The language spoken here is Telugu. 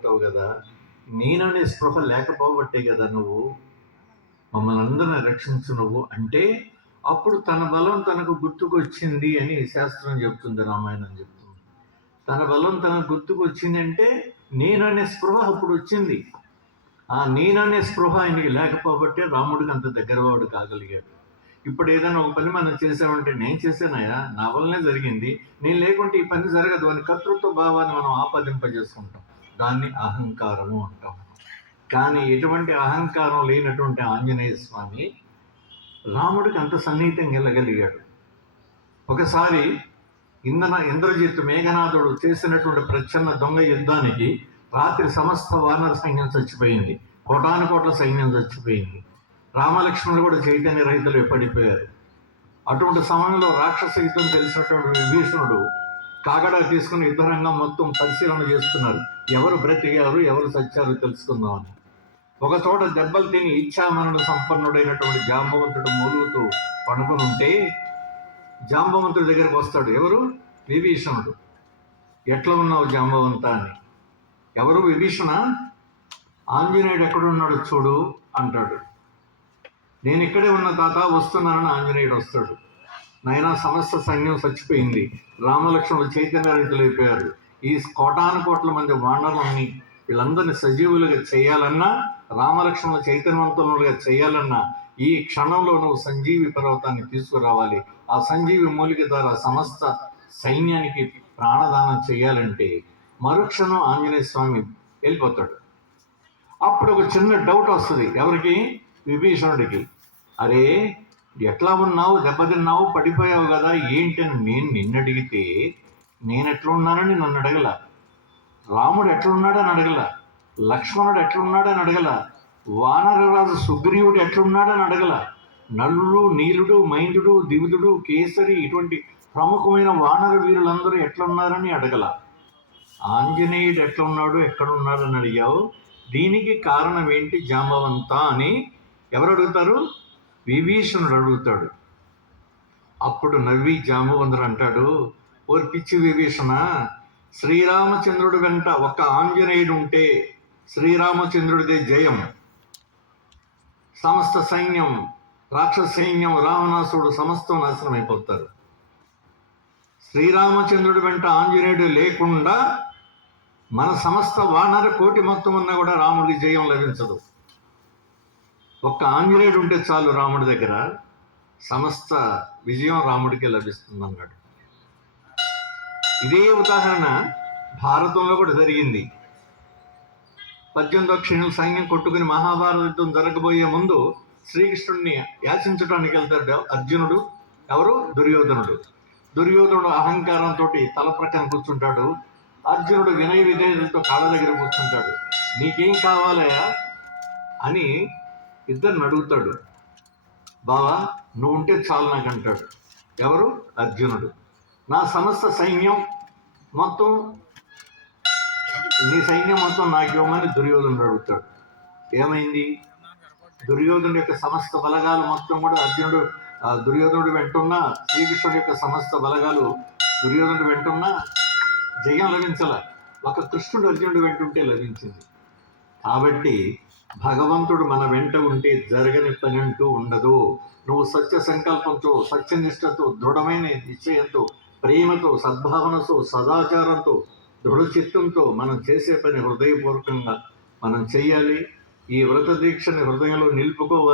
చేయగలుగుతావు కదా. నేననే స్పృహ లేకపోబట్టే కదా నువ్వు మమ్మల్ని అందరిని రక్షించు నువ్వు అంటే, అప్పుడు తన బలం తనకు గుర్తుకొచ్చింది అని శాస్త్రం చెప్తుంది, రామాయణం చెప్తుంది. తన బలం తనకు గుర్తుకొచ్చిందంటే నేననే స్పృహ అప్పుడు వచ్చింది. ఆ నేననే స్పృహ ఆయనకి లేకపోబట్టే రాముడికి అంత దగ్గరవాడు కాగలిగాడు. ఇప్పుడు ఏదైనా ఒక పని మనం చేసామంటే, నేను చేశానయా, నా వల్లనే జరిగింది, నేను లేకుంటే ఈ పని జరగదు అని కర్తృత్వ భావాన్ని మనం ఆపాదింపజేసుకుంటాం. దాన్ని అహంకారము అంటాం. కానీ ఎటువంటి అహంకారం లేనటువంటి ఆంజనేయ స్వామి రాముడికి అంత సన్నిహితంగా వెళ్ళగలిగాడు. ఒకసారి ఇంద్రజిత్ మేఘనాథుడు చేసినటువంటి ప్రచ్ఛన్న దొంగ యుద్ధానికి రాత్రి సమస్త వానర సైన్యం చచ్చిపోయింది, కోటాను కోట్ల సైన్యం చచ్చిపోయింది. రామలక్ష్మణుడు కూడా చైతన్య రహితులు పడిపోయారు. అటువంటి సమయంలో రాక్షస యుద్ధం తెలిసినటువంటి విభీషణుడు కాగడా తీసుకుని యుద్ధరంగం మొత్తం పరిశీలన చేస్తున్నారు. ఎవరు బ్రతికారు, ఎవరు చచ్చారు తెలుసుకుందామని. ఒక చోట దెబ్బలు తిని ఇచ్ఛామరణ సంపన్నుడైనటువంటి జాంబవంతుడు మూలుగుతూ పడుకుని ఉంటే, జాంబవంతుడి దగ్గరికి వస్తాడు ఎవరు, విభీషణుడు. ఎట్లా ఉన్నావు జాంబవంత అని. ఎవరు, విభీషణ, ఆంజనేయుడు ఎక్కడున్నాడు చూడు అంటాడు. నేను ఇక్కడే ఉన్న తాత, వస్తున్నానని ఆంజనేయుడు వస్తాడు. నాయనా, సమస్త సైన్యం చచ్చిపోయింది, రామలక్ష్మణులు చైతన్య రహితులు అయిపోయారు. ఈ కోటాను కోట్ల మంది వానరుల్ని వీళ్ళందరినీ సజీవులుగా చేయాలన్నా, రామలక్ష్మణులు చైతన్యవంతులుగా చేయాలన్నా ఈ క్షణంలో నువ్వు సంజీవి పర్వతాన్ని తీసుకురావాలి. ఆ సంజీవి మూలిక ద్వారా సమస్త సైన్యానికి ప్రాణదానం చేయాలంటే మరుక్షణం ఆంజనేయ స్వామి వెళ్ళిపోతాడు. అప్పుడు ఒక చిన్న డౌట్ వస్తుంది ఎవరికి, విభీషణుడికి. అరే, ఎట్లా ఉన్నావు, దెబ్బతిన్నావు, పడిపోయావు కదా, ఏంటి అని నేను నిన్ను అడిగితే నేను ఎట్లా ఉన్నానని నన్ను అడగల, రాముడు ఎట్లున్నాడని అడగల, లక్ష్మణుడు ఎట్లున్నాడని అడగల, వానరరాజు సుగ్రీవుడు ఎట్లున్నాడని అడగల, నలుడు, నీలుడు, మైందుడు, దివిదుడు, కేసరి ఇటువంటి ప్రముఖమైన వానర వీరులందరూ ఎట్లున్నారని అడగల. ఆంజనేయుడు ఎట్లున్నాడు, ఎక్కడున్నాడని అడిగావు. దీనికి కారణం ఏంటి జాంబవంత అని ఎవరు అడుగుతారు, విభీషణుడు అడుగుతాడు. అప్పుడు నవ్వి జాంబవంతుడు అంటాడు, ఓ పిచ్చి విభీషణ, శ్రీరామచంద్రుడి వెంట ఒక ఆంజనేయుడు ఉంటే శ్రీరామచంద్రుడిదే జయం. సమస్త సైన్యం, రాక్షస సైన్యం, రావణాసుడు సమస్తం నాశనం అయిపోతారు. శ్రీరామచంద్రుడి వెంట ఆంజనేయుడు లేకుండా మన సమస్త వానర కోటి మొత్తం ఉన్నా కూడా రాముడికి జయం లభించదు. ఒక్క ఆంజనేయుడు ఉంటే చాలు రాముడి దగ్గర, సమస్త విజయం రాముడికే లభిస్తుంది అన్నాడు. ఇదే ఉదాహరణ భారతంలో కూడా జరిగింది. 18వ క్షణుల సైన్యం కొట్టుకుని మహాభారత యుద్ధం జరగబోయే ముందు శ్రీకృష్ణుడిని యాచించడానికి వెళ్తాడు అర్జునుడు. ఎవరు, దుర్యోధనుడు. దుర్యోధనుడు అహంకారంతో తల ప్రక్కన కూర్చుంటాడు. అర్జునుడు వినయ విధేయులతో కాళ్ళ దగ్గర కూర్చుంటాడు. నీకేం కావాలయా అని ఇద్దరిని అడుగుతాడు. బావా, నువ్వు ఉంటే చాలు నాకు అంటాడు. ఎవరు, అర్జునుడు. నా సమస్త సైన్యం మొత్తం, నీ సైన్యం మొత్తం నాకు ఇవ్వమని దుర్యోధనుడు అడుగుతాడు. ఏమైంది, దుర్యోధనుడు యొక్క సమస్త బలగాలు మొత్తం కూడా దుర్యోధనుడు వెంటున్నా, శ్రీకృష్ణుడి యొక్క సమస్త బలగాలు దుర్యోధనుడు వెంటున్నా జయం లభించాల. ఒక కృష్ణుడు అర్జునుడు వెంటుంటే లభించింది. కాబట్టి భగవంతుడు మన వెంట ఉంటే జరగని పని అంటూ ఉండదు. నువ్వు సత్య సంకల్పంతో, సత్యనిష్టతో, దృఢమైన నిశ్చయంతో, ప్రేమతో, సద్భావనతో, సదాచారంతో, దృఢ చిత్తంతో మనం చేసే పని హృదయపూర్వకంగా మనం చేయాలి. ఈ వ్రత దీక్షని హృదయంలో నిలుపుకోవాలి.